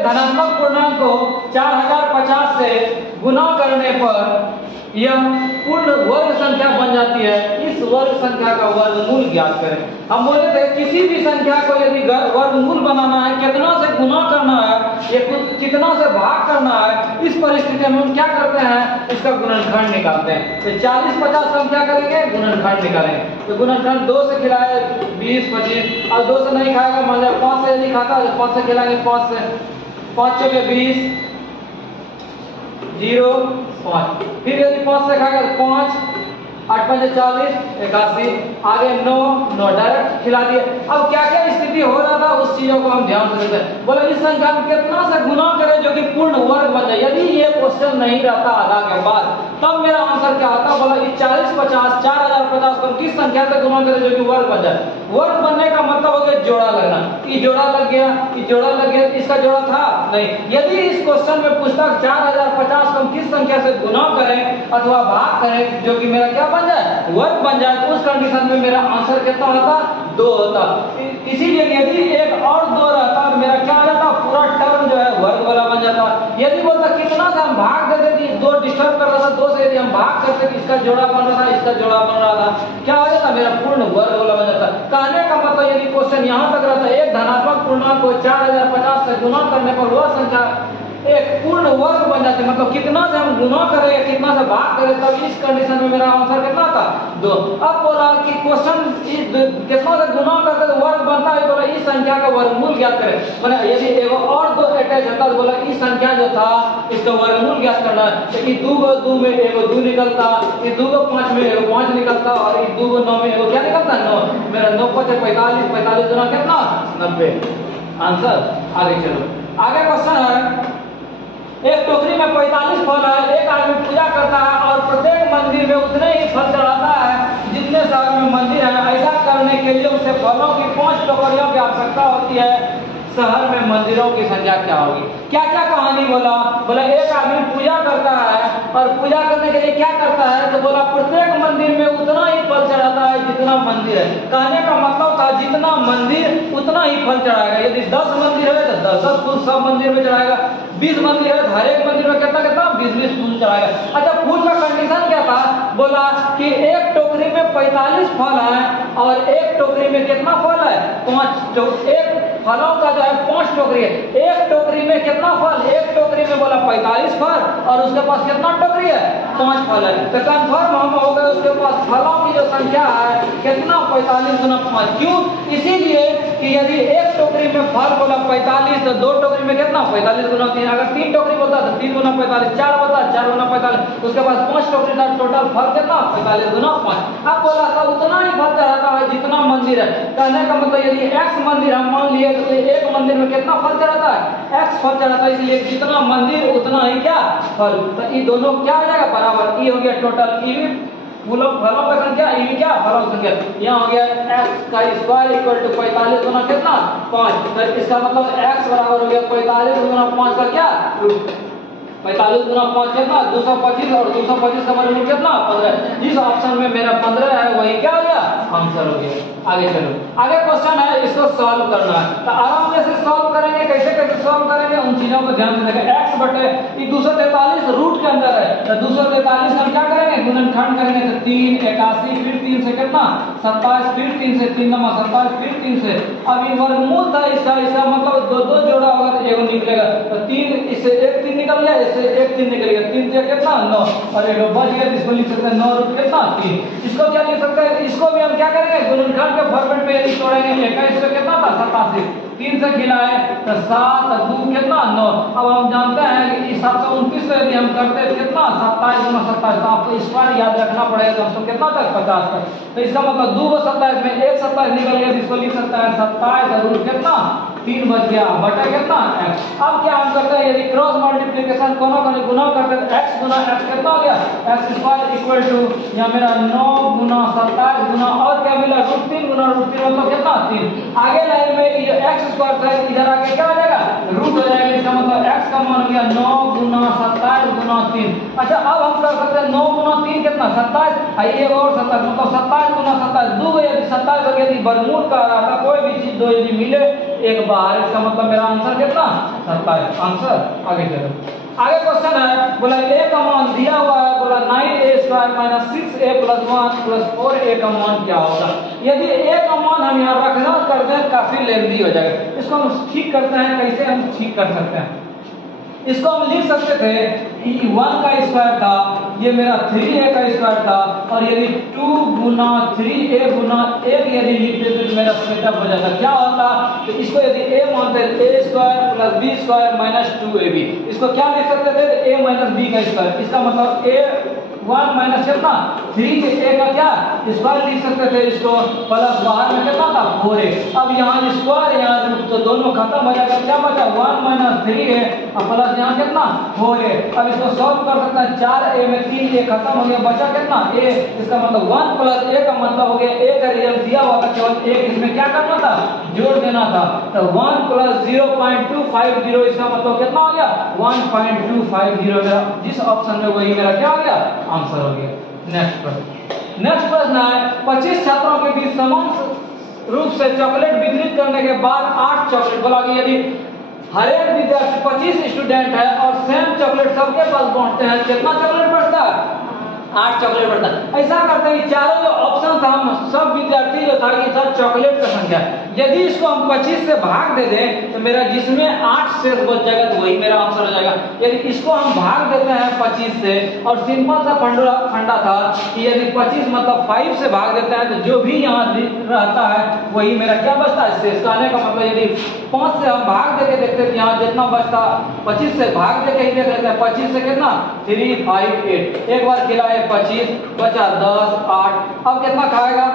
एक धनात्मक पूर्णांक को 4050 से गुना करने पर यह पूर्ण वर्ग संख्या बन जाती है। इस वर्ग संख्या का वर्गमूल ज्ञात करें। हम बोले थे किसी भी संख्या को यदि वर्गमूल बनाना है, कितना से गुना करना है, ये कितना से भाग करना है, इस परिस्थिति में हम क्या करते हैं, इसका गुणनखंड निकालते हैं। तो 40-50 का हम क्या करेंगे, गुणनखंड निकालेंगे। तो गुणनखंड 2 से खिलाए 20-25, और 2 से नहीं खाएगा मान लिया 5 से यदि खाता है 5 से खिलाएंगे 5 से 5 चौके 20 0 5, फिर यदि 5 से खाएगा 5 8 5 40 81, आगे 9 डायरेक्ट खिला दिए। अब क्या क्या स्थिति हो रहा था उस चीजों को हम ध्यान से देखते हैं। बोला इस संख्या में कितना से गुना करें जो कि पूर्ण वर्ग बन जाए। यदि ये क्वेश्चन नहीं रहता आधा के बाद तब मेरा आंसर क्या आता, बोला 40-50 4050 को किस संख्या से गुना करें जो कि वर्ग बन जाए। वर्ग बनने का मतलब हो गया जोड़ा लगना। ये जोड़ा लग गया, ये जोड़ा लग गया, इसका जोड़ा था नहीं। यदि इस क्वेश्चन में पूछता 4050 को किस संख्या से गुना करें अथवा भाग करें जो कि मेरा क्या बन जाए, वर्ग बन जाए, तो उस कंडीशन में मेरा आंसर कितना होता, 2 होता। इसीलिए यदि एक और 2 रहता तो मेरा क्या हो जाता, पूरा टर्म जो है वर्ग वाला बन जाता। यदि बोलता कितना से हम भाग देते थे, 2 डिस्टर्ब कर रहा था, 2 से यदि हम भाग करते तो इसका जोड़ा बन रहा था, इसका जोड़ा बन रहा था, क्या हो जाता, मेरा पूर्ण वर्ग वाला बन जाता। कहने का मतलब यदि क्वेश्चन यहाँ तक रहता, एक धनात्मक पूर्णांक को 4050 से गुना करने पर वह संख्या एक पूर्ण वर्ग बन जाती, मतलब कितना से हम गुना करें कितना से भाग करें, तब इस कंडीशन में मेरा आंसर कितना था, 2। अब बोला कि क्वेश्चन कितना से गुना करते तो वर्ग बनता है, बोला इस संख्या का वर्गमूल ज्ञात करें। बोला यदि एगो और 2 अटैच होता तो बोला इस संख्या जो था इसका वर्गमूल ज्ञात करना है। लेकिन 2 को 2 में एगो 2 निकलता, ये 2 को 5 में एगो 5 निकलता, और ये 2 को 9 में एगो क्या निकलता, 9। मेरा 9 5 45, 45 गुना कितना, 90। आंसर। आगे चलो, आगे क्वेश्चन है, एक टोकरी में 45 फल है, एक आदमी पूजा करता है और प्रत्येक मंदिर में उतने ही फल चढ़ाता है जितने शहर में मंदिर है। ऐसा करने के लिए उसे फलों की 5 टोकरियों की आवश्यकता होती है। शहर में मंदिरों की संख्या क्या होगी। क्या क्या कहानी बोला, बोला एक आदमी पूजा करता है और पूजा करने के लिए क्या करता है, तो बोला प्रत्येक मंदिर में उतना ही फल चढ़ाता है जितना मंदिर है। कहने का मतलब था जितना मंदिर उतना ही फल चढ़ाएगा। यदि 10 मंदिर है तो 10 फूल सब मंदिर में चढ़ाएगा, 20 मंदिर है तो हर एक मंदिर में कितना कितना 20 फूल चढ़ाएगा। अच्छा, फूल का कंडीशन क्या था, बोला कि एक टोकरी में 45 फल है और एक टोकरी में कितना फल है, 5। एक फलों का जो है 5 टोकरी है, एक टोकरी में कितना फल, एक टोकरी में बोला 45 फल और उसके पास कितना टोकरी है, 5 फल है। तो कंफर्म हम हो गए उसके पास फलों की जो संख्या है कितना, 45 गुना 5। क्यों, इसीलिए कि यदि एक टोकरी में फल बोला 45 तो 2 टोकरी में कितना, 45 गुना 3। अगर 3 टोकरी बोलता तो 3 गुना 45, 4 बोलता 4 गुना 45, उसके पास 5 टोकरी था, टोटल फल कितना, 45 गुना 5। अब बोला था उतना ही फल चढ़ाता है जितना मंदिर है। कहने का मतलब यदि x मंदिर हम मान लिए तो एक मंदिर में कितना फल चढ़ाता है, x फल चढ़ाता है, इसलिए जितना मंदिर उतना ही क्या फल। तो ये दोनों क्या हो जाएगा, बराबर। ये हो गया टोटल ई फलों का संख्या, ई क्या फलों की संख्या। यहाँ हो गया x का स्क्वायर इक्वल टू 45 गुना कितना, 5। तो इसका मतलब x बराबर हो गया 45 गुना 5 का क्या रूट। 45 गुना 5 कितना, 225, और 225 का वर्गमूल कितना, 15। जिस ऑप्शन में मेरा 15 है वही क्या हो गया, आंसर हो गया। आगे चलो, आगे क्वेश्चन है, इसको सॉल्व करना है। तो आराम से सॉल्व करेंगे, कैसे कैसे सॉल्व करेंगे उन चीजों को ध्यान से देखें। x बटे 243 रूट के अंदर है, तो 243 हम क्या करेंगे, गुणनखंड करेंगे। तो 3 81, फिर 3 से कितना 27, फिर 3 से 3 नंबर 27, फिर 3 से। अब ये वर्गमूल था इसका मतलब 2 जोड़ा होगा तो एगो निकलेगा। तो 3 इससे एक 3 निकल गया, इससे एक 3 निकल गया, 3 से कितना 9, और एगो बच गया, इसको लिख सकते हैं 9 रूट कितना 3। इसको क्या लिख सकते हैं, इसको भी हम क्या करेंगे, गुणनखंड के फॉर्मेट में यदि तोड़ेंगे, 21 से कितना था 87, 3 से खिलाए तो 7 2 कितना 9। अब हम जानते हैं कि 729 से यदि हम करते हैं कितना 27 गुना 27, तो आपको स्क्वायर याद रखना पड़ेगा। तो हमको कितना तक 50 तक। तो इसका मतलब 2 को 27 में 1 27 निकल गया, इसको लिख सकता है 27 रूट कितना 3 बच गया, बटा कितना x। अब क्या हम करते हैं, यदि क्रॉस मल्टीप्लिकेशन कोनो को गुना करते हैं, x गुना x कितना हो गया, x स्क्वायर इक्वल टू यहाँ मेरा 9 गुना 27 गुना और क्या मिला, √3 गुना √3 मतलब कितना 3। आगे लाइन में ये x स्क्वायर था, इधर आके क्या हो जाएगा, रूट हो जाएगा। इसका मतलब x का मान हो गया 9 गुना 27 गुना 3। अच्छा, अब हम कर सकते हैं 9 गुना 3 कितना 27, आइए और 27 मतलब 27 गुना 27 2 यदि 27 यदि वर्गमूल का रहा था, कोई भी चीज 2 यदि मिले एक बाहर, इसका मतलब मेरा आंसर कितना 27 आंसर। आगे चलो, आगे क्वेश्चन है, बोला a का मान दिया हुआ है, बोला 9a² minus 6a plus 1 plus 4a का मान क्या होगा। यदि a का मान हम यहाँ रखना कर दें काफी लेंदी हो जाएगा, इसको हम ठीक करते हैं। कैसे हम ठीक कर सकते हैं, इसको हम लिख सकते थे 1 का स्क्वायर था, ये मेरा 3a का स्क्वायर था, और यदि 2 गुना 3a गुना 1 यदि लिख देते तो मेरा सेटअप हो जाता। क्या होता, तो इसको यदि a मानते a square plus b square minus 2ab, इसको क्या लिख सकते थे a माइनस b का स्क्वायर, इसका मतलब a 1 माइनस कितना 3a का क्या स्क्वायर लिख सकते थे इसको, प्लस बाहर में कितना था 4a। अब यहाँ स्क्वायर यहाँ रूट तो दोनों खत्म हो जाएगा, क्या बचा 1 माइनस 3a और प्लस यहाँ कितना 4a। अब इसको सॉल्व कर सकते हैं, 4a में 3a खत्म हो गया, बचा कितना a, इसका मतलब 1 प्लस a का मतलब हो गया a का रिजल्ट दिया हुआ था, केवल एक इसमें क्या करना था जोड़ देना था। तो 1 प्लस 0.250 इसका मतलब कितना हो गया 1.250, मेरा जिस ऑप्शन में वही मेरा क्या हो गया आंसर हो गया। नेक्स्ट प्रश्न है, 25 छात्रों के बीच समान रूप से चॉकलेट वितरित करने के बाद 8 चॉकलेट, बोला कि यदि हर एक विद्यार्थी 25 स्टूडेंट है और सेम चॉकलेट सबके पास बांटते हैं, कितना चॉकलेट बढ़ता है 8 चॉकलेट बढ़ता है। ऐसा करते हैं चारों जो ऑप्शन था, हम सब विद्यार्थी जो था कि सर चॉकलेट का संख्या, यदि इसको हम 25 से भाग दे दें तो मेरा जिसमें 8 शेष बच जाएगा तो वही मेरा आंसर हो जाएगा। यदि इसको हम भाग देते हैं 25 से, और सिंपल सा फंडा था कि यदि 25 मतलब 5 से भाग देते हैं तो जो भी यहाँ रहता है वही मेरा क्या बचता है शेष। कहने का मतलब यदि 5 से हम भाग देके देखते हैं यहाँ जितना बचता, 25 से भाग देके ही देख लेते हैं, 25 से कितना 3 5 8, एक बार खिलाए 25 बचा 10 8, अब कितना खाएगा,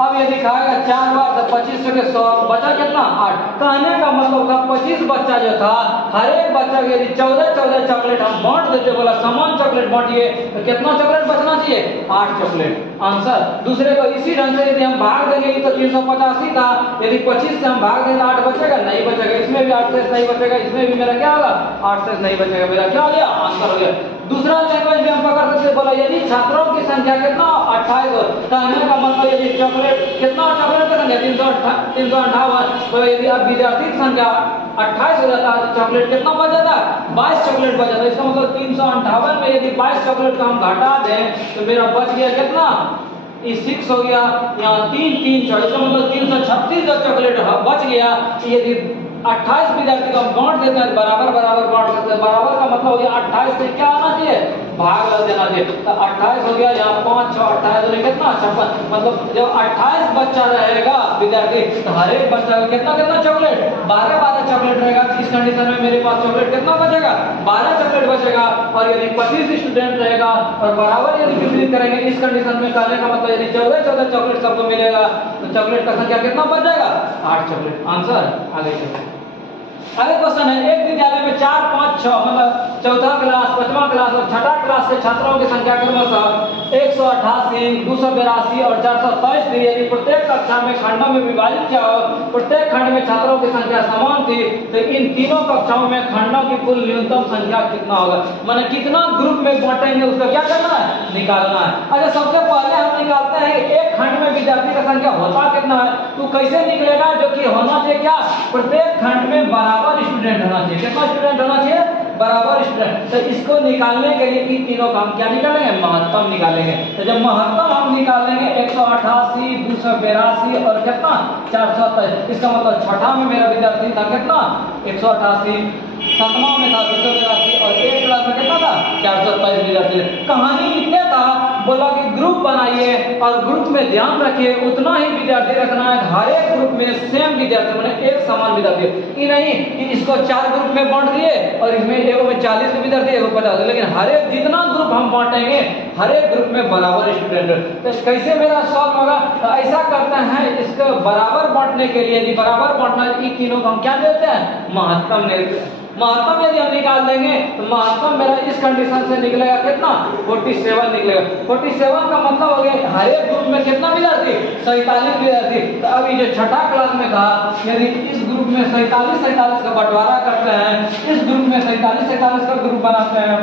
अब यदि खाएगा 4 बार तो 25 से 100 बचा कितना 8। कहने का मतलब था 25 बच्चा जो था, हर एक बच्चा के यदि 14 चॉकलेट हम बांट देते, बोला समान चॉकलेट बांटिए तो कितना चॉकलेट बचना चाहिए 8 चॉकलेट आंसर। दूसरे को इसी ढंग से यदि हम भाग देंगे तो 385 था, यदि 25 से हम भाग देंगे 8 बचेगा नहीं बचेगा, इसमें भी 8 से नहीं बचेगा, इसमें भी मेरा क्या होगा 8 से नहीं बचेगा, मेरा क्या हो गया आंसर हो गया। दूसरा लैंग्वेज में हम पकड़ सकते, बोला यदि छात्रों की संख्या कितना 28 हो, कहने का मतलब यदि चॉकलेट कितना चॉकलेट का संख्या 358, तो यदि अब विद्यार्थी की संख्या 28 हो जाता है तो चॉकलेट कितना बच जाता है 22 चॉकलेट बच जाता है। इसका मतलब 358 में यदि 22 चॉकलेट का हम घटा दें तो मेरा बच गया कितना 6 हो गया, यहाँ 3 3 4, इसका मतलब 336 जो चॉकलेट बच गया। यदि 28 विद्यार्थी को हम बांट देते हैं बराबर बांट सकते हैं, बराबर का मतलब हो गया 28 से क्या आना चाहिए भाग लग देना चाहिए, तो 28 हो गया, यहाँ 5 6 28 होने कितना 56, मतलब जब 28 बच्चा रहेगा विद्यार्थी तो हर एक बच्चा का कितना चॉकलेट 12 चॉकलेट रहेगा। इस कंडीशन में मेरे पास चॉकलेट कितना बचेगा 12 चॉकलेट बचेगा। और यदि 25 स्टूडेंट रहेगा और बराबर यदि वितरित करेंगे, इस कंडीशन में कहने का मतलब यदि 14 चॉकलेट सबको मिलेगा तो चॉकलेट का संख्या कितना बच जाएगा 8 चॉकलेट आंसर। आगे चलते अगले क्वेश्चन है, एक विद्यालय में 4 5 6 मतलब चौथा क्लास 5वां क्लास और छठा क्लास के छात्रों की संख्या क्रमशः 188 282 और 427 थी। यदि प्रत्येक कक्षा में खंडों में विभाजित किया हो, प्रत्येक खंड में छात्रों की संख्या समान थी, तो इन तीनों कक्षाओं में खंडों की कुल न्यूनतम संख्या कितना होगा, माने कितना ग्रुप में बांटेंगे उसका क्या करना है निकालना है। अच्छा सबसे पहले हम निकालते हैं एक खंड में विद्यार्थी का संख्या होता कितना है, तो कैसे निकलेगा जो कि होना चाहिए क्या प्रत्येक खंड में बराबर स्टूडेंट होना चाहिए। कितना स्टूडेंट होना चाहिए बराबर स्टूडेंट। तो इसको निकालने के लिए इन तीनों का हम क्या निकालेंगे महत्तम निकालेंगे। तो जब महत्तम हम निकालेंगे 188 282 और कितना 427, इसका मतलब छठा में मेरा विद्यार्थी था कितना 188, सातवां में था 282 और एक क्लास में कितना था 427 विद्यार्थी। कहानी इतने था, बोला कि ग्रुप बनाइए और ग्रुप में ध्यान रखिए उतना ही विद्यार्थी रखना है, हर एक ग्रुप में सेम विद्यार्थी माने एक समान विद्यार्थी, ये नहीं कि इसको 4 ग्रुप में बांट दिए और इसमें एक में 40 विद्यार्थी एक 50, लेकिन हर एक जितना ग्रुप हम बांटेंगे हर एक ग्रुप में बराबर स्टूडेंट। तो कैसे मेरा सॉल्व होगा, तो ऐसा करते हैं इसको बराबर बांटने के लिए, बराबर बांटना इन तीनों को हम क्या देते हैं महत्तम देते हैं। महत्तम यदि हम निकाल देंगे तो महत्तम मेरा इस कंडीशन से निकलेगा कितना 47 निकलेगा। 47 का मतलब हो गया हर एक ग्रुप में कितना विद्यार्थी 47 विद्यार्थी। तो अभी जो छठा क्लास में था यदि इस ग्रुप में 47 का बंटवारा करते हैं, इस ग्रुप में 47 का ग्रुप बनाते हैं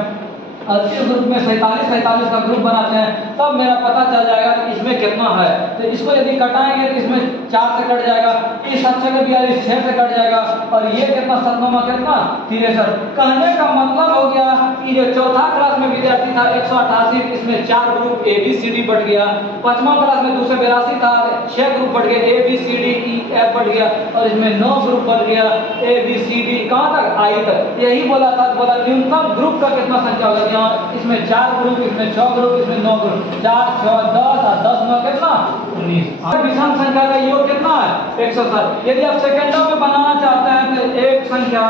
और इस ग्रुप में 47 का ग्रुप बनाते हैं, तब मेरा पता चल जाएगा कि इसमें कितना है। तो इसको यदि कटाएंगे तो इसमें 4 से कट जाएगा, इस 42 6 से कट जाएगा, और ये कितना 7 कितना 63। कहने का मतलब हो गया कि जो चौथा क्लास में विद्यार्थी था 188, इसमें 4 ग्रुप ABCD बढ़ गया। 5वां क्लास में 282 था, 6 ग्रुप बढ़ गए ABCDEF बढ़ गया, और इसमें 9 ग्रुप बढ़ गया ABCD कहाँ तक I तक। यही बोला था, बोला न्यूनतम ग्रुप का कितना संख्या होगा। यहाँ इसमें 4 ग्रुप, इसमें 6 ग्रुप, इसमें 9 ग्रुप, 4 6 10 और 10 9 कितना 19। विषम संख्या का योग कितना है 160। यदि आप सेकेंडों में बनाना चाहते हैं तो एक संख्या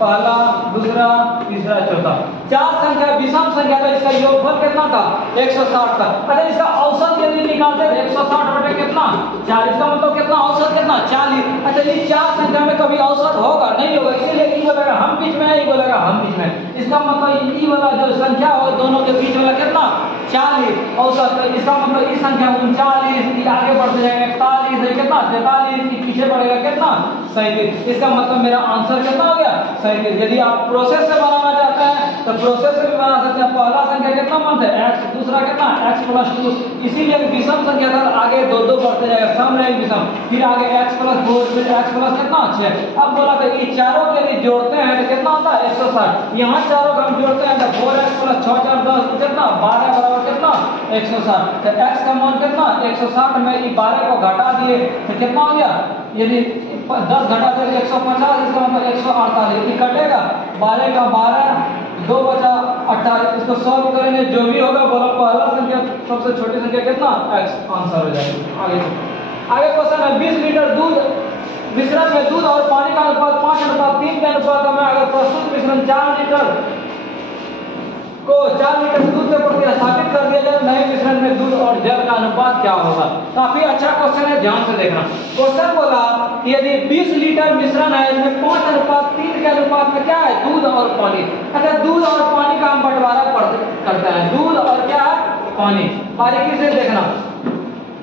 पहला, दूसरा, तीसरा, चौथा, 4 संख्या विषम संख्या का इसका योगफल कितना था 160 था। अरे इसका औसत यदि निकालते थे 160 बटे कितना 4, इसका मतलब कितना औसत कितना 40। अच्छा ये 4 संख्या में कभी औसत होगा नहीं होगा, इसीलिए ई बोलेगा हम बीच में है, ई बोलेगा हम बीच में। इसका मतलब ई वाला जो संख्या हो दोनों के बीच वाला कितना 40 औसत। इसका मतलब इस संख्या 39, आगे बढ़ते जाएगा 41 है कितना 43, पीछे बढ़ेगा कितना 37। इसका मतलब मेरा आंसर कितना हो गया 37। यदि आप प्रोसेस से बनाना चाहते हैं तो प्रोसेस से भी बना सकते हैं। पहला संख्या कितना मानते हैं x, दूसरा कितना x + 2, इसीलिए विषम संख्या था आगे 2 2 बढ़ते जाएगा, सम रहेगा विषम, फिर आगे x + 4, फिर x + कितना 6। अब बोला था ये चारों के यदि जोड़ते हैं तो कितना होता है 160। यहाँ चारों को हम जोड़ते हैं तो 4x + 6 4 10 कितना 12 बराबर कितना 160। तो x का मान कितना 160 में ये 12 को घटा दिए तो कितना हो गया, यदि 10 घटा दे 150, इसका मतलब 148। ये कटेगा 12 का 12, 2 बचा 18। इसको सॉल्व करेंगे जो भी होगा बोला पहला संख्या सबसे छोटी संख्या कितना x, आंसर हो जाएगा। आगे क्वेश्चन है 20 लीटर दूध मिश्रण में दूध और पानी का अनुपात 5:3 के अनुपात में अगर प्रस्तुत मिश्रण 4 लीटर को 4 लीटर दूध के प्रतिस्थापित कर दिया जाए, नए मिश्रण में दूध और जल का अनुपात क्या होगा। काफी अच्छा क्वेश्चन है, ध्यान से देखना। क्वेश्चन बोला कि यदि 20 लीटर मिश्रण है, इसमें 5:3 के अनुपात में क्या है दूध और पानी। अच्छा दूध और पानी का हम बंटवारा करते हैं, दूध और क्या है पानी। बारीकी से देखना,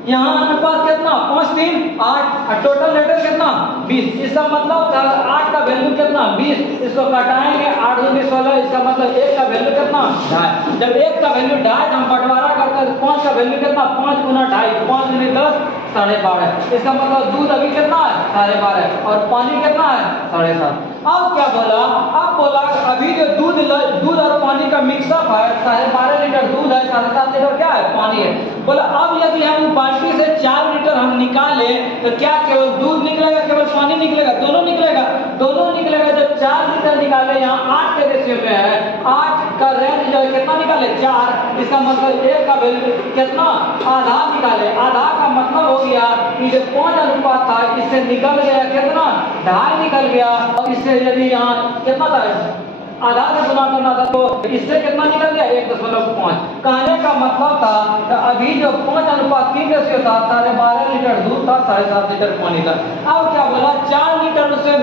यहाँ अनुपात कितना 5 3 8 और टोटल लीटर कितना 20। इसका मतलब 8 का वैल्यू कितना 20, इसको घटाएंगे 8 दूनी 16, इसका मतलब 1 का वैल्यू कितना 2.5। जब 1 का वैल्यू 2.5 हम बंटवारा करते हैं तो 5 का वैल्यू कितना 5 × 2.5, 5 दूनी 10 12.5। इसका मतलब दूध अभी कितना है 12.5 और पानी कितना है 7.5। अब क्या बोला, अब बोला अभी जो दूध और पानी का मिक्सअप है 12.5 लीटर दूध है, 7.5 लीटर क्या है पानी है। बोला अब यदि हम बाल्टी से 4 लीटर हम निकाले तो क्या केवल दूध निकलेगा केवल पानी निकलेगा, दोनों निकलेगा, दोनों निकलेगा। जब 4 लीटर निकाले, यहाँ 8 के रेशियो में है, 8 का रेंज जो है कितना निकाले 4, इसका मतलब 1 का वैल्यू कितना आधा निकाले। आधा का मतलब हो गया कि जो 5 अनुपात था इससे निकल गया कितना 2.5 निकल गया, और इससे यदि यहाँ कितना था आधा से गुना करना था तो इससे कितना निकल गया 1.5। कहने का मतलब था कि अभी जो 5:3 रेशियो था 12.5 लीटर दूध था, 7.5 लीटर पानी था। अब क्या बोला 4 लीटर से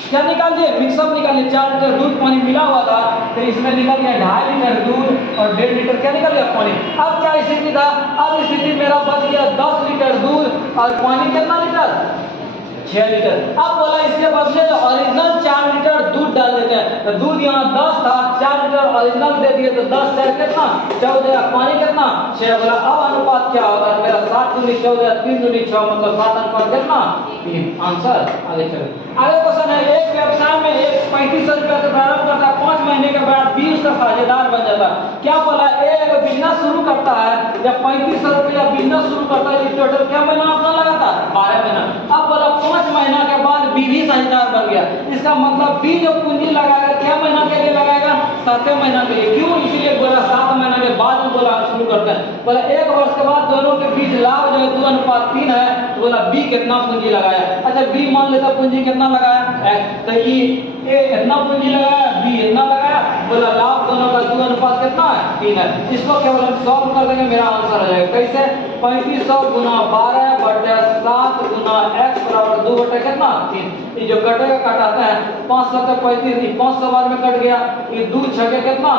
क्या निकाल दिए मिक्सअप निकालिए, 4 लीटर दूध पानी मिला हुआ था तो इसमें निकल गया 2.5 लीटर दूध और 1.5 लीटर क्या निकल गया पानी। अब क्या स्थिति था, अब स्थिति मेरा बच गया 10 लीटर दूध और पानी कितना लीटर 6 लीटर। अब बोला इसके बदले ओरिजिनल 4 लीटर दूध डाल देते हैं, तो दूध यहाँ 10 था, 4 लीटर ओरिजिनल दे दिए तो 10 4 कितना 14, पानी कितना 6। बोला अब अनुपात क्या होगा, मेरा 7 दूनी 14, 3 दूनी 6, मतलब 7 अनुपात कितना 3। आंसर आगे चलो। आगे क्वेश्चन है, एक व्यवसाय में एक 3500 रुपया से प्रारंभ करता है, 5 महीने के बाद 20 का साझेदार बन जाता है। क्या बोला एक बिजनेस शुरू करता है, जब 3500 रुपया बिजनेस शुरू करता है, टोटल क्या महीना अपना लगाता है 12 महीना। अब बोला 5 महीना के बाद बी भी साझेदार बन गया, इसका मतलब बी जो पूंजी लगाएगा क्या महीना के लिए लगाएगा 7वें महीना के लिए। क्यों, इसीलिए बोला 7 महीना के बाद में बोला शुरू करते हैं। बोला 1 वर्ष के बाद दोनों के बीच लाभ जो है 2:3 है, तो बोला बी कितना पूंजी लगाया। अच्छा बी मान लेता पूंजी कितना लगाया तो ए इतना पूंजी लगाया, बी इतना लगाया, बोला लाभ दोनों का 2 कितना है 3 है। इसको केवल हम सॉल्व कर देंगे, मेरा आंसर आ जाएगा कैसे 3500 × 12 बटे 7 × x बराबर 2 बटे कितना 3। ये जो कटेगा कटाता है 500 से 35, 500 बार में कट गया, ये 2 6 के कितना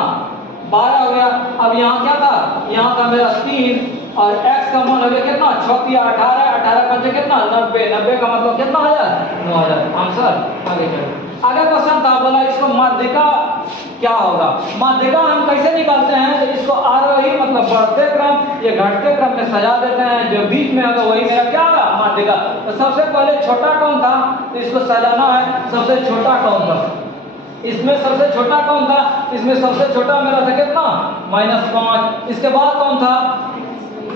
12 हो गया। अब यहाँ क्या था, यहाँ था मेरा 3 और x का मान हो गया कितना 6 × 18, 18 5 कितना 90, 90 का मतलब कितना हो जाए 9000। आंसर आगे चलो। आगे क्वेश्चन था, बोला इसको माध्यिका क्या होगा। माध्यिका हम कैसे निकालते हैं, तो इसको आरोही मतलब बढ़ते क्रम या घटते क्रम में सजा देते हैं, जो बीच में होगा वही मेरा क्या होगा, माध्यिका। तो सबसे पहले छोटा कौन था, तो इसको सजाना है, सबसे छोटा कौन था, इसमें सबसे छोटा कौन था, इसमें सबसे छोटा मेरा था कितना, -5। इसके बाद कौन था,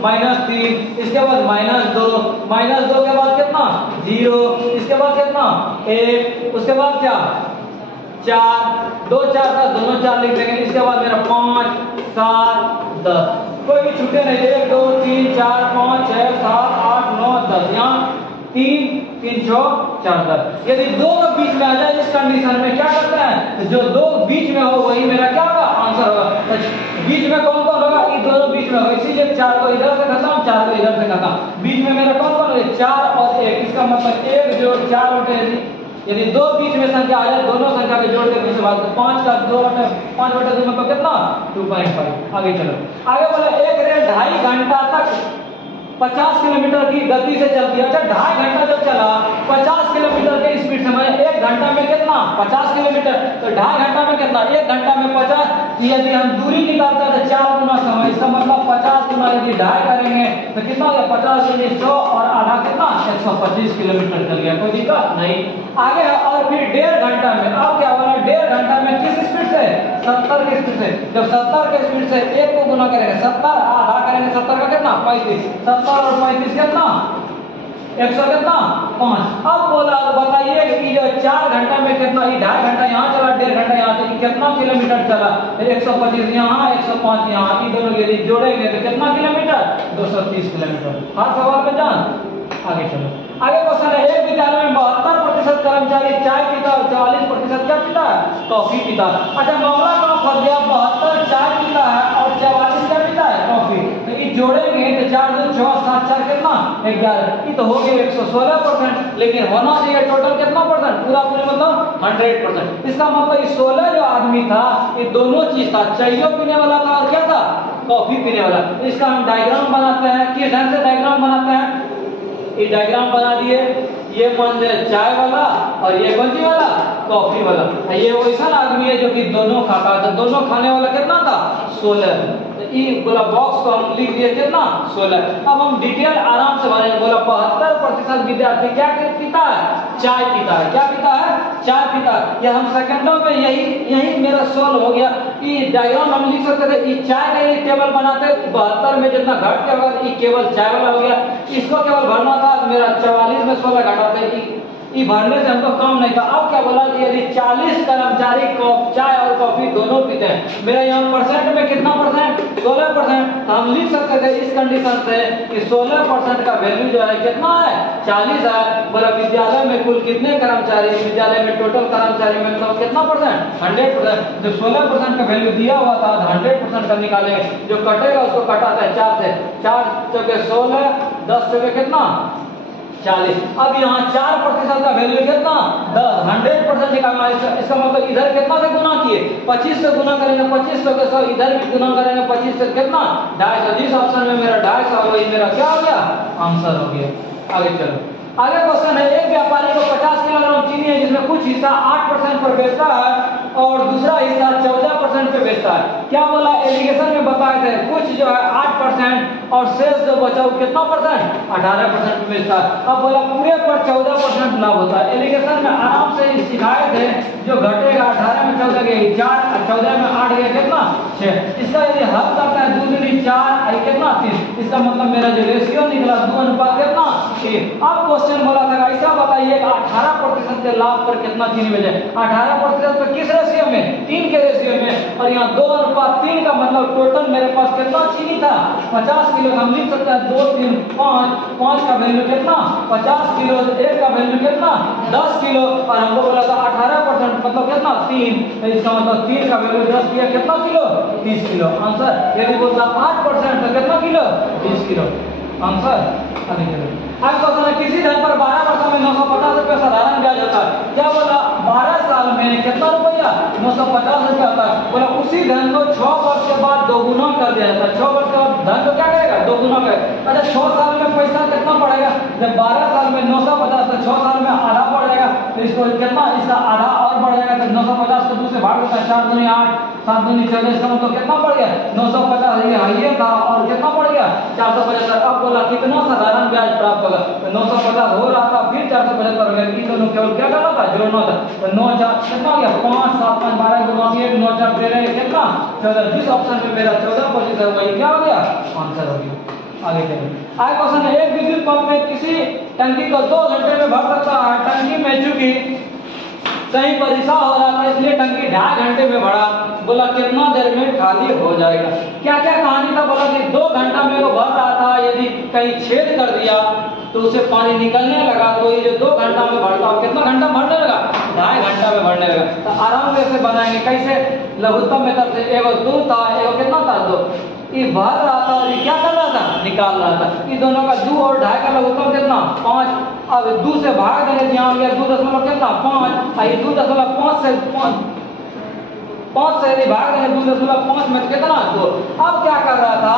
-3, इसके बाद -2, -2 के बाद कितना, 0, इसके बाद कितना, 1, उसके बाद क्या, 4, 2 4 था, दोनों 4 लिख देंगे। इसके बाद मेरा 5 7 10, कोई भी छूटे नहीं, 1 2 3 4 5 6 7 8 9 10, यहाँ 3 3 6 4 10। यदि 2 के बीच में आ जाए इस कंडीशन में क्या करते हैं, तो जो 2 बीच में हो वही मेरा क्या होगा, आंसर होगा। तो बीच में कौन कौन होगा, ये दोनों बीच में होगा, इसीलिए 4 को इधर से खत्म, 4 को इधर से खत्म। बीच में मेरा कौन कौन है, 4 और 1, इसका मतलब 1 जोड़ 4 होते हैं। यदि 2 बीच में संख्या आ जाए, दोनों संख्या के जोड़ के बीच में, तो 5 का 2 5 बटा 2 मतलब कितना, 2.5। आगे चलो, आगे बोले एक रेल 2.5 घंटा तक 50 किलोमीटर की गति से चलती है। अच्छा 2.5 घंटा जब चला 50 किलोमीटर के स्पीड से, मैंने 1 घंटा में कितना, 50 किलोमीटर, तो 2.5 घंटा में कितना, 1 घंटा में 50। यदि हम दूरी निकालते हैं तो 4 गुना समय, इसका मतलब 50 गुना यदि 2.5 करेंगे तो कितना हो गया, 50 यानी 100 और आधा कितना, 125 किलोमीटर चल गया, कोई दिक्कत नहीं। आगे और फिर 1.5 घंटा में, अब क्या बोला, 1.5 घंटा में किस स्पीड से, 70 की स्पीड से। जब 70 के स्पीड से 1 को गुना करेंगे, 70 आधा करेंगे, 70 का कितना, 35, 70 और 35 कितना, 100 कितना, 5। अब बोला बताइए कि जो 4 घंटा में कितना, ये 2.5 घंटा यहाँ चला, 1.5 घंटा यहाँ, तो कितना किलोमीटर चला, 125 यहाँ 105 यहाँ, ये दोनों यदि जोड़ेंगे तो कितना किलोमीटर, 230 किलोमीटर। हर सवाल में जान। आगे चलो, आगे क्वेश्चन है, एक विद्यालय में 72% कर्मचारी चाय पीता और 44% क्या पीता है, कॉफी पीता है। अच्छा मामला कहाँ फंस गया, 72 चाय पीता है और 44 क्या पीता है, कॉफी। तो ये जोड़ेंगे तो 4 2 6 7 4 कितना, 11, ये तो हो गया 116%, लेकिन होना चाहिए टोटल कितना परसेंट, पूरा पूरी मतलब 100%। इसका मतलब 16 जो आदमी था, ये दोनों चीज था, चाय पीने वाला था और क्या था, कॉफी पीने वाला। इसका हम डायग्राम बनाते हैं, किस ढंग से डायग्राम बनाते हैं, ये डायग्राम बना दिए, ये मान लिया चाय वाला और ये कौन सी वाला, कॉफी वाला। ये वैसा आदमी है जो कि दोनों खाता है, तो दोनों खाने वाला कितना था, 16। ये बोला बॉक्स को हम लिख दिए कितना, 16। अब हम डिटेल आराम से भरेंगे। बोला 72% विद्यार्थी क्या पीता है, चाय पीता है, क्या पीता है, चाय पीता है। ये हम सेकंडों में यही मेरा सॉल्व हो गया। ये डायग्राम हम लिख सकते थे, ये चाय का ये टेबल बनाते 72 में जितना घट के होगा, ये केवल चाय वाला हो गया। इसको केवल भरना था, मेरा 44 में 16 घटाते, ये भरने से हमको काम नहीं था। अब क्या बोला कि यदि 40 कर्मचारी चाय और कॉफी दोनों पीते हैं, मेरा यहाँ परसेंट में कितना परसेंट, 16%, तो हम लिख सकते थे इस कंडीशन से कि 16% का वैल्यू जो है कितना है, 40 है। बोला विद्यालय में कुल कितने कर्मचारी, विद्यालय में टोटल कर्मचारी में मतलब कितना परसेंट, 100%। जब 16% का वैल्यू दिया हुआ था, 100% का निकालेंगे, जो कटेगा उसको कटाता है 4 से, 4 चौके 16, 10 चौके कितना, 40। अब यहाँ 4% का वैल्यू कितना, 10, 100% निकालना है। इसका मतलब इधर कितना से गुना किए, 25 से गुना करेंगे, 25 से 100, इधर भी गुना करेंगे 25 से कितना, 250। जिस ऑप्शन में मेरा 250 वही मेरा क्या हो गया, आंसर हो गया। आगे चलो, आगे क्वेश्चन है, एक व्यापारी को 50 किलोग्राम चीनी है जिसमें कुछ हिस्सा 8% पर बेचता है और दूसरा हिस्सा 14% पे बेचता है। क्या बोला, एलिगेशन में बताए थे, कुछ जो है 8% और शेष जो बचा वो कितना परसेंट, 18% पे बेचता है। अब बोला पूरे पर 14% लाभ होता है। एलिगेशन में आराम से सिखाए थे, जो घटेगा 18 में 14 गए 4, 14 में 8 गया कितना, 6। इसका यदि हल करता है 2 दूनी 4 कितना 3, इसका मतलब मेरा जो रेशियो निकला 2 अनुपात कितना 3। अब क्वेश्चन बोला था ऐसा बताइए 18% के लाभ पर कितना चीनी बेचे। 18% पर किस रेशियो में, 3 के रेशियो में, और यहाँ 2 अनुपात 3 का मतलब टोटल मेरे पास कितना चीनी था, 50 किलो। हम लिख सकते हैं 2 3 5, 5 का वैल्यू कितना, 50 किलो, 1 का वैल्यू कितना, 10 किलो, और हमको बोला था 18% मतलब कितना 3, तो इसका मतलब 3 का वैल्यू 10 किया कितना किलो, 30 किलो। आंसर यदि बोलता 8% तो कितना किलो, 20 किलो। आंसर आगे चलो। अब क्वेश्चन है, किसी धन पर 12 वर्षों में 950 रुपया साधारण ब्याज होता है। क्या बोला, 12 साल में कितना रुपया, 950 रुपया होता है। बोला उसी धन को 6 वर्ष के बाद दोगुना कर दिया जाता है। 6 वर्ष के बाद धन को क्या करेगा, दोगुना करेगा। अच्छा 6 साल में पैसा कितना पड़ेगा, जब 12 साल में 950 तो 6 साल में आधा पड़ जाएगा, तो इसको कितना, इसका आधा और 950 को 2 से भाग देता है, 4 दूनी 8, 7 दूनी 14, इसका मतलब कितना पड़ गया 950, ये था और कितना पड़ गया 475। अब बोला कितना साधारण ब्याज प्राप्त होगा, तो 950 हो रहा था, फिर 475 हो गया, इन दोनों केवल क्या करना था, जोड़ना था। तो 9 4 कितना हो गया 5 7 5 12 1 9 4 13 कितना 14। जिस ऑप्शन में मेरा 14% है वही क्या हो गया आंसर हो गया। आगे चलिए, आगे क्वेश्चन है, एक विद्युत पंप में किसी टंकी को 2 घंटे में भर सकता है। टंकी में चूंकि कहीं पर रिसाव हो रहा था इसलिए टंकी 2.5 घंटे में भरा। बोला कितना देर में खाली हो जाएगा। क्या क्या कहानी था, बोला कि 2 घंटा में वो भर रहा था, यदि कहीं छेद कर दिया तो उसे पानी निकलने लगा, तो ये जो 2 घंटा में भरता है कितना घंटा भरने लगा 2.5 घंटा में भरने लगा। तो आराम से बनाएंगे कैसे, लघुत्तम मेथड से। एगो 2 था, एगो कितना था 2, ये भर रहा था और ये क्या कर रहा था निकाल रहा था। ये दोनों का 2 और 2.5 का लघुत्तम कितना 5। अब 2 से भाग देंगे, यहाँ हो गया 2 कितना 5, ये 2.5 से 5 से यदि भाग देंगे 2.5 में कितना 2। अब क्या कर रहा था,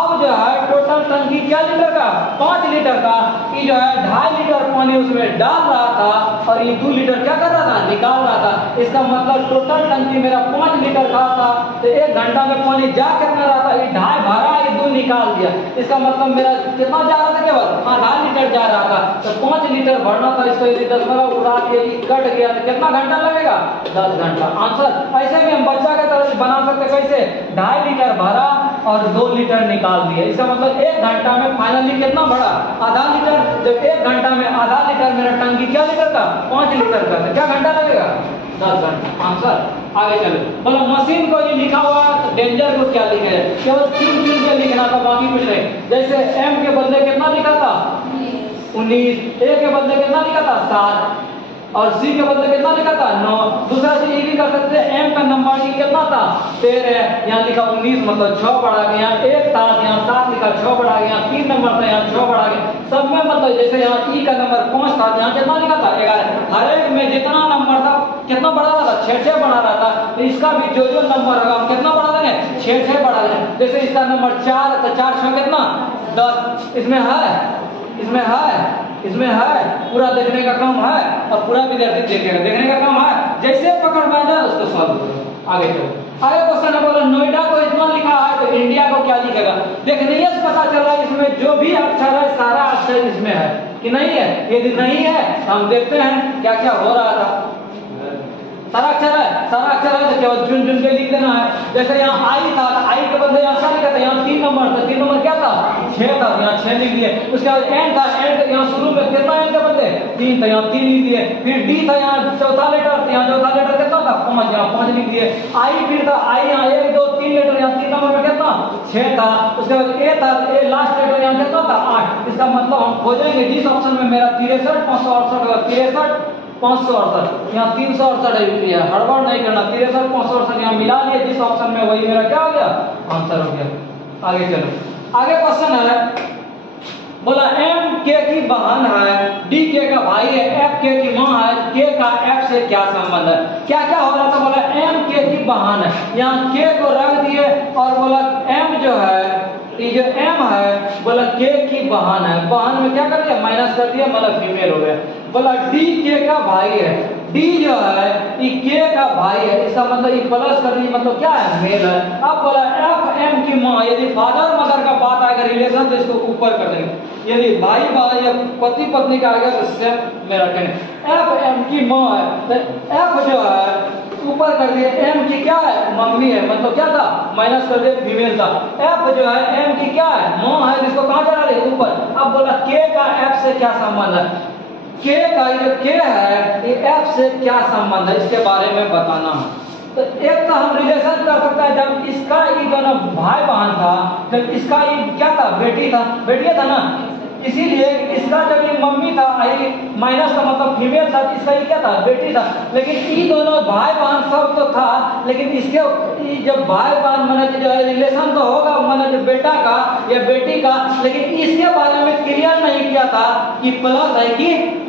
अब जो है टोटल टंकी क्या लीटर का 5 लीटर का, ये जो है 2.5 लीटर पानी उसमें डाल रहा था और ये 2 लीटर क्या कर रहा था निकाल रहा था। इसका मतलब टोटल टंकी मेरा 5 लीटर का था, तो 1 घंटा में पानी जा कितना रहा था, ये 2.5 भरा, ये 2 निकाल दिया। इसका मतलब मेरा कितना जा रहा था, केवल आधा लीटर जा रहा था। तो 5 लीटर भरना था, इसको यदि 10 उड़ा के कट गया तो कितना घंटा लगेगा 10 घंटा। आंसर ऐसे में हम बच्चा के तरह बना सकते कैसे, 2.5 लीटर भरा और 2 लीटर निकाल दिया। इसका मतलब 1 घंटा में फाइनली कितना भरा आधा लीटर। जब 1 घंटा में आधा लीटर मेरा टंकी क्या लीटर का 5 लीटर का, तो क्या घंटा लगेगा 10 घंटा। आंसर आगे चलो, बोला मशीन को ये लिखा हुआ है तो डेंजर को क्या लिखे है, केवल 3 चीज में लिखना था, बाकी कुछ नहीं। जैसे एम के बदले कितना लिखा था 19, ए के बदले कितना लिखा था 7 और सी के बदले कितना लिखा था 9। दूसरा से ये भी कर सकते हैं, एम का नंबर की कितना था 13, यहाँ लिखा 19 मतलब 6 बढ़ा गया, यहाँ 1 था यहाँ 7 लिखा 6 बढ़ा गया, यहाँ 3 नंबर था यहाँ 6 बढ़ा गया। सब में मतलब जैसे यहाँ ई का नंबर 5 था, यहाँ कितना लिखा था 11। हर एक में जितना नंबर था कितना बढ़ा रहा था 6 बढ़ा रहा था। तो इसका भी जो नंबर होगा हम कितना बढ़ा देंगे 6 बढ़ा देंगे। जैसे इसका नंबर 4 तो 4 6 कितना 10। इसमें है पूरा देखने का काम है और पूरा विद्यार्थी देखेगा, देखने का काम है। जैसे पकड़ में जाए उसको सॉल्व करो। आगे चलो, आगे क्वेश्चन है, बोला नोएडा को इतना लिखा है तो इंडिया को क्या लिखेगा। देखने से पता चल रहा है इसमें जो भी अक्षर है सारा अक्षर इसमें है कि नहीं है। यदि नहीं है तो हम देखते हैं क्या क्या हो रहा था। सारा अक्षर है तो केवल चुन चुन के लिख देना है। जैसे यहाँ आई था, आई के बदले यहाँ क्या लिखा था, यहाँ 3 नंबर था, 3 नंबर क्या था 6 था, यहाँ 6 लिख दिए। उसके बाद एन था, एन यहाँ शुरू में कितना एन के बदले 3 था, यहाँ 3 लिख दिए। फिर डी था, यहाँ चौथा लेटर, यहाँ चौथा लेटर कितना था 5, यहाँ 5 लिख दिए। आई फिर था, आई यहाँ 1 2 3 लेटर, यहाँ 3 नंबर में कितना 6 था। उसके बाद ए था, ए लास्ट लेटर यहाँ कितना था 8। इसका मतलब हम खोजेंगे जिस ऑप्शन में मेरा 63 568 63 568, यहाँ 368 है, हड़बड़ नहीं करना। 63 568 यहाँ मिला लिए जिस ऑप्शन में, वही मेरा क्या हो गया आंसर हो गया। आगे चलो, आगे क्वेश्चन है, बोला एम के की बहन है, डी के का भाई है, एफ के की माँ है, के का एफ से क्या संबंध है। क्या क्या हो रहा था, बोला एम के की बहन है, यहाँ के को रख दिए और बोला एम जो है, ये जो एम है बोला के की बहन है, बहन में क्या कर दिया माइनस कर दिया, मतलब फीमेल हो गया। बोला डी के का भाई है, डी जो है ये के का भाई है, इसका मतलब ये प्लस कर दी मतलब क्या है मेल है। अब बोला एफ एम की माँ, यदि फादर मदर का बात आएगा रिलेशन तो इसको ऊपर कर देंगे, यदि भाई भाई या पति पत्नी का आएगा तो सेम में रखेंगे। एफ एम की माँ है तो एफ जो है ऊपर कर दिए, एम की क्या है मम्मी है, मतलब क्या था माइनस कर दिए फीमेल था। एफ जो है एम की क्या है माँ है, जिसको कहाँ चला रहे ऊपर। अब बोला के का एफ से क्या संबंध है, के का जो के है ये एफ से क्या संबंध है, इसके बारे में बताना है। तो एक तो हम रिलेशन कर सकते हैं, जब इसका ये दोनों भाई बहन था, जब इसका ये क्या था बेटी था, बेटिया था ना, इसीलिए इसका जब ये मम्मी था आई माइनस का मतलब फीमेल था, इसका ये क्या था बेटी था। लेकिन ये दोनों भाई बहन सब तो था, लेकिन इसके जब भाई बहन माने जो है रिलेशन तो होगा माने जो बेटा का या बेटी का, लेकिन इसके बारे में क्लियर नहीं किया था कि प्लस है कि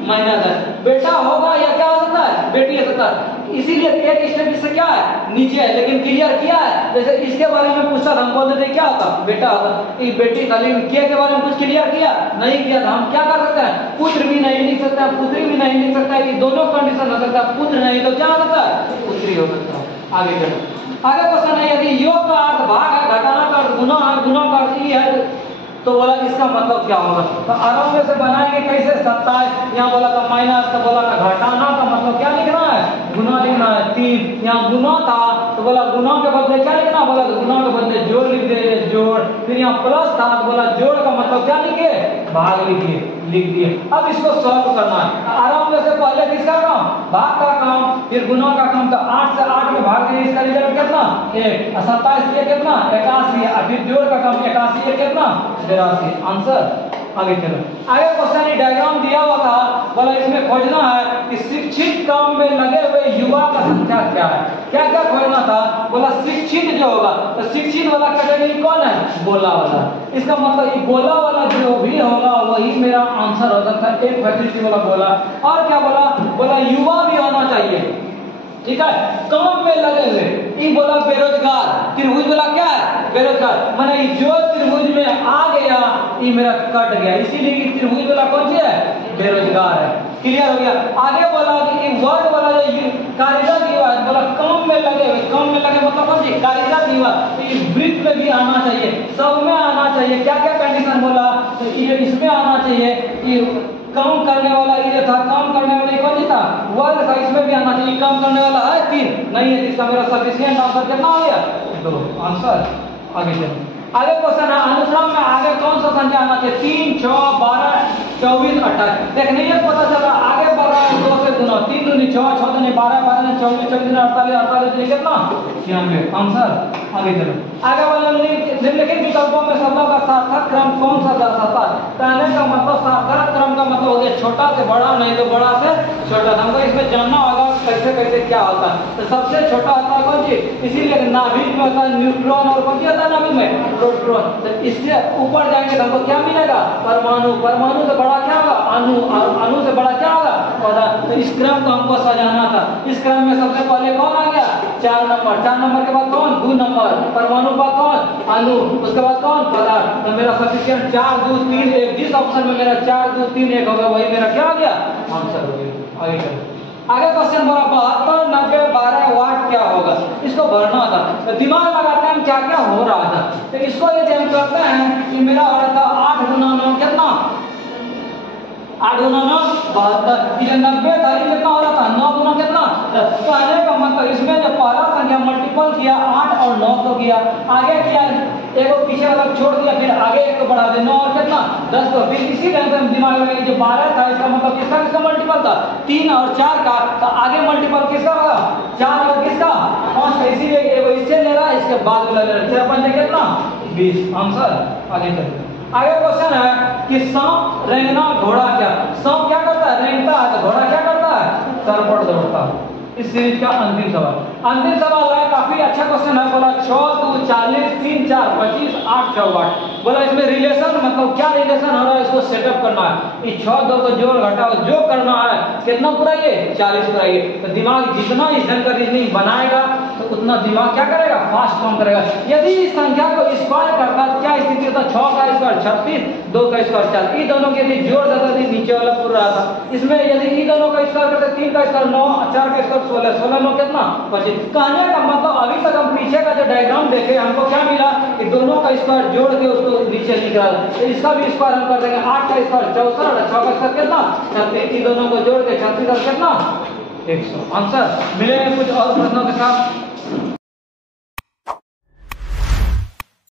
माइनस है, बेटा होगा या क्या हो सकता है बेटी हो सकता है। इसीलिए एक स्टेप इससे क्या है नीचे है, लेकिन क्लियर किया है। जैसे इसके बारे में पूछता हम बोल देते क्या होता बेटा होता, ये बेटी था, लेकिन के बारे में कुछ क्लियर किया नहीं किया था। हम क्या कर सकते हैं पुत्र भी नहीं लिख सकते सकते हैं, पुत्री भी नहीं लिख सकता है, कि दोनों कंडीशन हो सकता है, पुत्र नहीं तो क्या हो सकता है, पुत्री हो सकता है। आगे चलो, आगे क्वेश्चन है, यदि योग का अर्थ भाग है, घटाना का अर्थ गुना है, गुना का अर्थ ये है, तो बोला इसका मतलब क्या होगा। तो आराम में से बनाएंगे कैसे, 27 यहाँ बोला था माइनस, तो बोला था घटाना का मतलब क्या लिखना है, गुना लिखना है। 3 यहाँ गुना था, तो बोला गुना के बदले क्या लिखना, बोला तो गुना के बदले जोड़ लिख दे, जोड़। फिर यहाँ प्लस था, तो बोला जोड़ का मतलब क्या लिखे, भाग लिखिए, लिख दिए। अब इसको सॉल्व करना है। आराम में से पहले किसका काम, भाग का काम, फिर गुना का काम। तो 8 से 8 में भाग दिए, इसका रिजल्ट कितना, 1। 27 ये कितना, 81। फिर जोड़ का काम 81 ये कितना, 82। आंसर। आगे चलो, आगे क्वेश्चन डायग्राम दिया हुआ था, बोला इसमें खोजना है कि शिक्षित काम में लगे हुए युवा का संख्या क्या है। क्या क्या खोजना था, बोला शिक्षित जो होगा, तो शिक्षित वाला कैटेगरी कौन है, गोला वाला। इसका मतलब ये गोला वाला जो भी होगा वही मेरा आंसर हो सकता है, एक फैसिलिटी वाला गोला। और क्या बोला, बोला युवा भी होना चाहिए, ठीक है, काम में लगे हुए। ये बोला बेरोजगार, त्रिभुज बोला क्या है, बेरोजगार, माने जो त्रिभुज में आ गया ये मेरा कट गया, इसीलिए त्रिभुज बोला कौन सी है, बेरोजगार है। क्लियर हो गया। आगे बोला कि वर्ग वाला जो कार्यरत युवा है, बोला काम में लगे हुए, काम में लगे मतलब कौन सी, कार्यरत युवा। ये वृत्त में भी आना चाहिए, सब में आना चाहिए। क्या क्या कंडीशन बोला, तो ये इसमें आना चाहिए, ये काम करने वाला ये था, काम करने वाला कौन था, वर्ग था, इसमें भी आना चाहिए। काम करने वाला है 3 नहीं है, इसका मेरा सफिशिएंट आंसर कितना हो गया, 2 आंसर। आगे चलो, आगे क्वेश्चन है अनुक्रम में आगे कौन सा संख्या आना चाहिए, 3, 6, 12, 24, 28। देखने ये पता चला आगे बढ़ रहा है 2 से गुना, 3 दूनी 6, 6 दूनी 12, 12 दूनी 24, 24 दूनी 48, 48 दूनी कितना, 96 आंसर। आगे चलो, आगे वाला निम्नलिखित विकल्पों में शब्दों का सार्थक क्रम कौन सा दर्शाता है। कहने का मतलब सार्थक क्रम का मतलब हो गया छोटा से बड़ा, नहीं तो बड़ा से छोटा। हमको इसमें जानना होगा कैसे कैसे क्या होता है। तो सबसे छोटा होता है कौन सी, इसीलिए नाभिक में होता है न्यूट्रॉन, और कौन सी होता है नाभिक में, प्रोटॉन। तो इससे ऊपर जाएंगे तो हमको क्या मिलेगा, परमाणु, परमाणु से बड़ा क्या होगा, अणु, और अणु से बड़ा क्या होगा, पदार्थ। तो इस क्रम को हमको सजाना था। इस क्रम में सबसे पहले कौन आ गया, 4 नंबर, 4 नंबर के बाद कौन, 2 नंबर, परमाणु के बाद कौन, अणु, उसके बाद कौन, पदार्थ। तो मेरा सफिशिएंट 4, 2, 3, 1, जिस ऑप्शन में मेरा 4, 2, 3, 1 होगा वही मेरा क्या हो गया, आंसर हो गया। आगे चलो, आगे क्वेश्चन बोला 72, 90, 12 वाट क्या होगा, इसको भरना था। तो दिमाग लगाते हैं क्या क्या हो रहा था। तो इसको यदि हम करते हैं कि मेरा हो रहा था 8 गुना 9 कितना, 8 गुना 9 72, ये 90 था, ये कितना हो रहा था, 9 गुना कितना। तो आने का मतलब इसमें जो पहला संख्या मल्टीपल किया 8 और 9 को किया, आगे किया एक को पीछे वाला छोड़ दिया, फिर आगे एक को बढ़ा दे, 9 और कितना 10 को। फिर इसी ढंग से हम दिमाग लगाएंगे जो 12 था इसका मतलब किसका किसका मल्टीपल था, 3 और 4 का। तो आगे मल्टीपल किसका होगा, 4 और किसका 5। इसीलिए एगो इससे ले रहा है, इसके बाद में ले रहा है, 6 5 कितना 20 आंसर। आगे चलते आगे क्वेश्चन है कि सांप, रेंगना, घोड़ा क्या। सांप क्या करता है, रेंगता है, तो घोड़ा क्या करता है, सर पर दौड़ता है। इस सीरीज का अंतिम सवाल, अंतिम सवाल है, काफी अच्छा क्वेश्चन है। बोला 6, 2, 40, 3, 4, 25, 8, 64। बोला इसमें रिलेशन मतलब क्या रिलेशन हो रहा है, इसको सेटअप करना है। इस 6, 2 को जोड़ घटाओ जो करना है, कितना पुराइए 40 पुराइए। तो दिमाग जितना इधर का रीजनिंग बनाएगा तो उतना दिमाग क्या करेगा, फास्ट काम करेगा। यदि इस संख्या को स्क्वायर करता है क्या स्थिति होता, 6 का स्क्वायर 36, 2 का स्क्वायर 4। इन दोनों के यदि जोड़ देता तो नीचे वाला पूरा रहा था। इसमें यदि इन दोनों का स्क्वायर करते 3 का स्क्वायर 9, 4 का स्क्वायर 16, 16 9 कितना 25। कहने का मतलब अभी तक हम पीछे का जो डायग्राम देखे हमको क्या मिला कि दोनों का स्क्वायर जोड़ के उसको नीचे लिख रहा है। तो इसका भी स्क्वायर हम कर देंगे, 8 का स्क्वायर 64, 6 का स्क्वायर कितना 36, इन दोनों को जोड़ के 36 और कितना 100 आंसर। मिलेंगे कुछ और प्रश्नों के साथ।